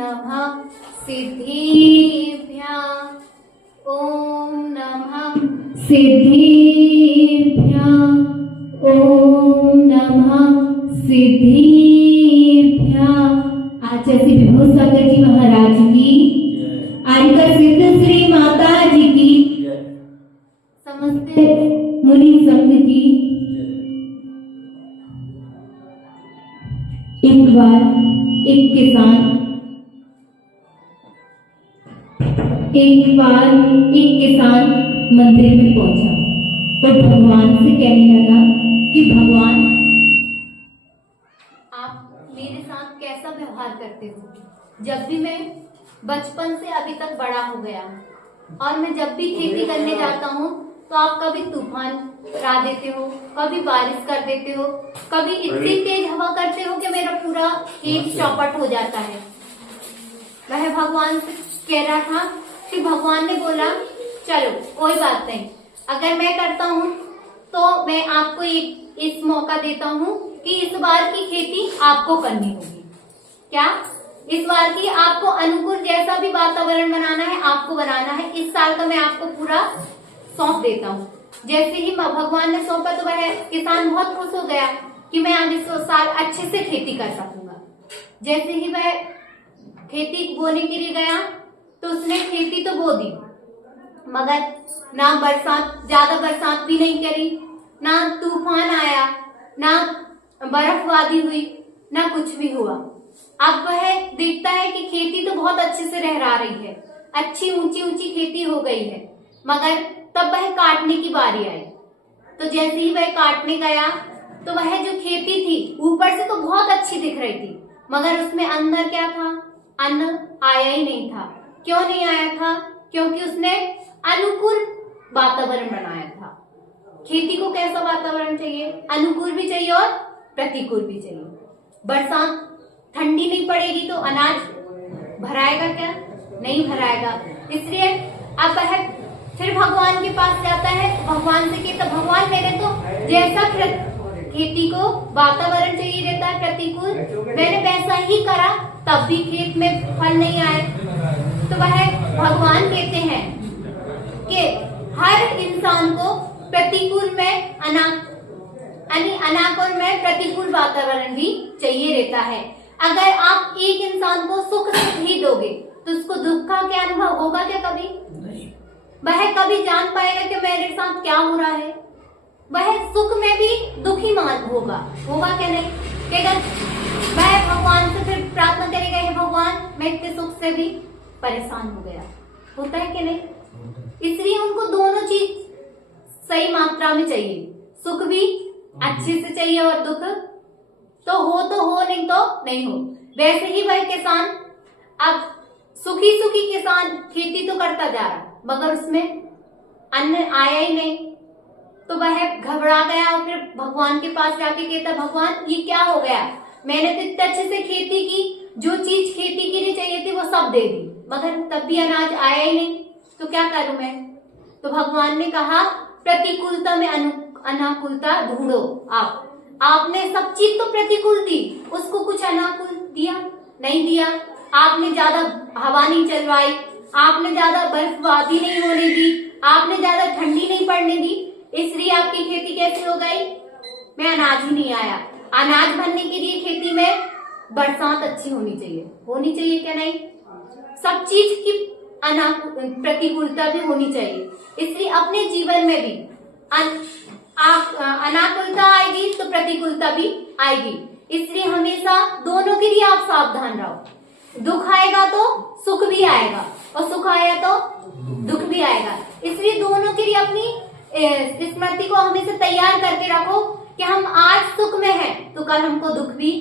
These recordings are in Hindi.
नमः सिद्धिभ्यां। ओम नमः सिद्धिभ्यां। ओम नमः सिद्धिभ्यां। आचार्य विभू सागर जी महाराज की, आर्यका सिद्ध श्री माता जी की, समस्त मुनि संघ की। एक बार एक किसान मंदिर में पहुंचा और भगवान से कहने लगा कि भगवान, आप मेरे साथ कैसा व्यवहार करते हो? जब भी मैं बचपन से अभी तक बड़ा हो गया और मैं जब भी खेती करने जाता हूँ तो आप कभी तूफान ला देते हो, कभी बारिश कर देते हो, कभी इतनी तेज हवा करते हो कि मेरा पूरा खेत चौपट हो जाता है। वह भगवान से कह रहा था कि भगवान ने बोला चलो कोई बात नहीं, अगर मैं करता हूँ तो मैं आपको इस मौका देता हूँ कि इस बार की खेती आपको करनी होगी। क्या? इस बार की आपको अनुकूल जैसा भी वातावरण बनाना है आपको बनाना है। इस साल का मैं आपको पूरा सौंप देता हूँ। जैसे ही भगवान ने सौंपा तो वह किसान बहुत खुश हो गया कि मैं अब इस साल अच्छे से खेती कर सकूंगा। जैसे ही वह खेती बोने के लिए गया तो उसने खेती तो बो दी, मगर ना ज्यादा बरसात भी नहीं करी, ना तूफान आया, ना बर्फबारी हुई, ना कुछ भी हुआ। अब वह देखता है कि खेती तो बहुत अच्छे से लहरा रही है, अच्छी ऊंची ऊंची खेती हो गई है, मगर तब वह काटने की बारी आई। तो जैसे ही वह काटने गया तो वह जो खेती थी ऊपर से तो बहुत अच्छी दिख रही थी, मगर उसमें अंदर क्या था? अन्न आया ही नहीं था। क्यों नहीं आया था? क्योंकि उसने अनुकूल वातावरण बनाया था। खेती को कैसा वातावरण चाहिए? अनुकूल भी चाहिए और प्रतिकूल भी चाहिए। बरसात ठंडी नहीं पड़ेगी तो अनाज भराएगा क्या? नहीं भराएगा। इसलिए अब वह फिर भगवान के पास जाता है, भगवान से कहता भगवान मेरे तो जैसा खेती को वातावरण चाहिए रहता है प्रतिकूल, मैंने वैसा ही करा तब भी खेत में फल नहीं आए। तो वह भगवान कहते हैं कि हर इंसान को प्रतिकूल में अनाकूल में प्रतिकूल वातावरण भी चाहिए रहता है। अगर आप एक इंसान को सुख ही दोगे तो उसको दुख का क्या अनुभव होगा क्या? कभी नहीं। वह कभी जान पाएगा कि मेरे साथ क्या हो रहा है? वह सुख में भी दुखी मान होगा क्या नहीं? कहेगा वह भगवान से फिर प्रार्थना करेगा, हे भगवान मैं इतने सुख से भी परेशान हो गया। होता है कि नहीं? इसलिए उनको दोनों चीज सही मात्रा में चाहिए, सुख भी अच्छे से चाहिए और दुख तो हो नहीं तो नहीं हो। वैसे ही वह किसान अब सुखी किसान खेती तो करता जा रहा मगर उसमें अन्न आया ही नहीं, तो वह घबरा गया और फिर भगवान के पास जाके कहता भगवान ये क्या हो गया? मैंने तो इतने अच्छे से खेती की, जो चीज खेती के लिए चाहिए थी वो सब दे दी, मगर तब भी अनाज आया ही नहीं, तो क्या करूं मैं? तो भगवान ने कहा प्रतिकूलता में अनाकूलता ढूंढो। आपने सब चीज तो प्रतिकूल दी, उसको कुछ अनाकूल दिया नहीं दिया। आपने ज्यादा हवा नहीं चलवाई, आपने ज्यादा बर्फबारी नहीं होने दी, आपने ज्यादा ठंडी नहीं पड़ने दी, इसलिए आपकी खेती कैसी हो गई? में अनाज ही नहीं आया। अनाज भरने के लिए खेती में बरसात अच्छी होनी चाहिए क्या नहीं? सब चीज की प्रतिकूलता भी होनी चाहिए। इसलिए अपने जीवन में भी अनाकूलता आएगी तो प्रतिकूलता भी आएगी। इसलिए हमेशा दोनों के लिए आप सावधान रहो। दुख आएगा तो सुख भी आएगा और सुख आया तो दुख भी आएगा। इसलिए दोनों के लिए अपनी स्मृति को हमेशा तैयार करके रखो कि हम आज सुख में हैं तो कल हमको दुख भी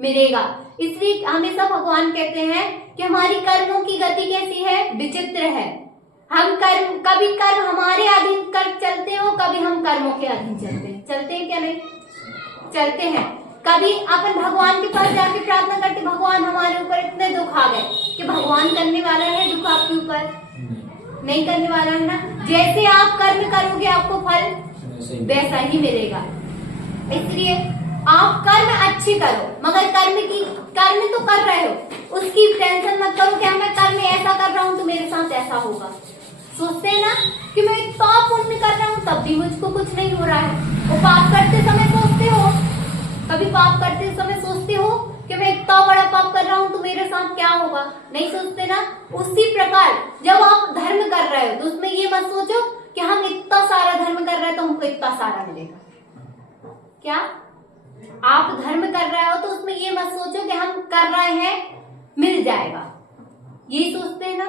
मिलेगा। इसलिए हमेशा भगवान कहते हैं कि हमारी कर्मों की गति कैसी है? विचित्र है। हम कभी कर्म हमारे अधीन कर चलते हो, कभी हम कर्मों के अधीन चलते हैं क्या नहीं? चलते हैं। कभी अपन भगवान के पास जाके प्रार्थना करते भगवान हमारे ऊपर इतने दुख आ गए, कि भगवान करने वाला है दुख आपके ऊपर? नहीं करने वाला है ना। जैसे आप कर्म करोगे आपको फल वैसा ही मिलेगा। इसलिए आप कर्म अच्छी करो, मगर कर्म तो कर रहे हो, उसकी टेंशन मत करो कि मैं कर्म ऐसा कर रहा हूँ तो मेरे साथ ऐसा होगा। सोचते हैं ना कि मैं इतना पुण्य कर रहा हूँ तब भी मुझको कुछ नहीं हो रहा है। वो पाप करते समय सोचते हो, कभी पाप करते समय सोचते हो कि मैं इतना बड़ा पाप कर रहा हूँ तो मेरे साथ क्या होगा? नहीं सोचते ना। उसी प्रकार जब आप धर्म कर रहे हो तो उसमें ये मत सोचो कि हम इतना सारा धर्म कर रहे हैं तो हमको इतना सारा मिलेगा। क्या आप धर्म कर रहे हो तो उसमें ये मत सोचो कि हम कर रहे हैं मिल जाएगा, ये सोचते हैं ना।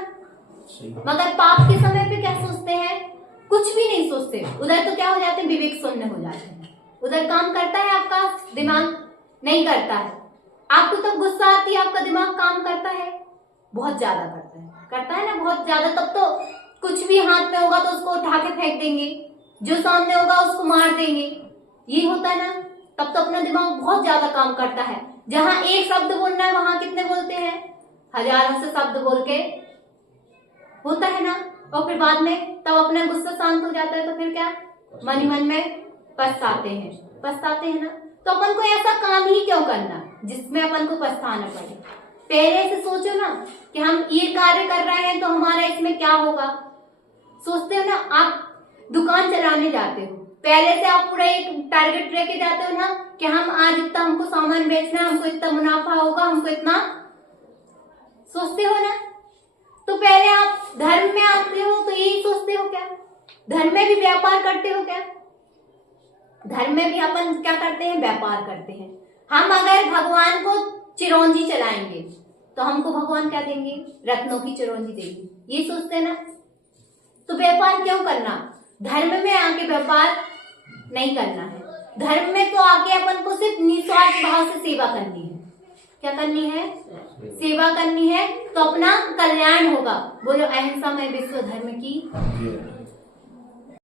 मगर पाप के समय पे क्या सोचते हैं? कुछ भी नहीं सोचते। उधर तो क्या हो जाते हैं, विवेक शून्य हो जाते हैं। उधर काम करता है आपका दिमाग? नहीं करता है। आपको तब गुस्सा आती है, आपका दिमाग काम करता है? बहुत ज्यादा करता है ना, बहुत ज्यादा। तब तो कुछ भी हाथ में होगा तो उसको उठा के फेंक देंगे, जो सामने होगा उसको मार देंगे, ये होता है ना। तब तो अपना दिमाग बहुत ज्यादा काम करता है। जहां एक शब्द बोलना है वहां कितने बोलते हैं? हजारों से शब्द बोल के होता है ना। और फिर बाद में तब अपना गुस्सा शांत हो जाता है तो फिर क्या? मन ही मन में पछताते हैं ना। तो अपन को ऐसा काम ही क्यों करना जिसमें अपन को पछताना पड़े? पहले से सोचो ना कि हम ये कार्य कर रहे हैं तो हमारा इसमें क्या होगा। सोचते हो ना, आप दुकान चलाने जाते हो, पहले से आप पूरा एक टारगेट लेके जाते हो ना कि हम आज इतना हमको सामान बेचना है, हमको इतना मुनाफा होगा, हमको इतना, सोचते हो ना। तो पहले आप धर्म में आते हो तो यही सोचते हो क्या? धर्म में भी व्यापार करते हो क्या? धर्म में भी अपन क्या करते हैं? व्यापार करते हैं। हम अगर भगवान को चिरौंजी चलाएंगे तो हमको भगवान क्या देंगे? रत्नों की चिरौंजी देंगे, ये सोचते हैं ना। तो व्यापार क्यों करना? धर्म में आके व्यापार नहीं करना है। धर्म में तो आके अपन को सिर्फ निस्वार्थ भाव से सेवा करनी है। क्या करनी है? सेवा करनी है, तो अपना कल्याण होगा। बोलो अहिंसा में विश्व धर्म की।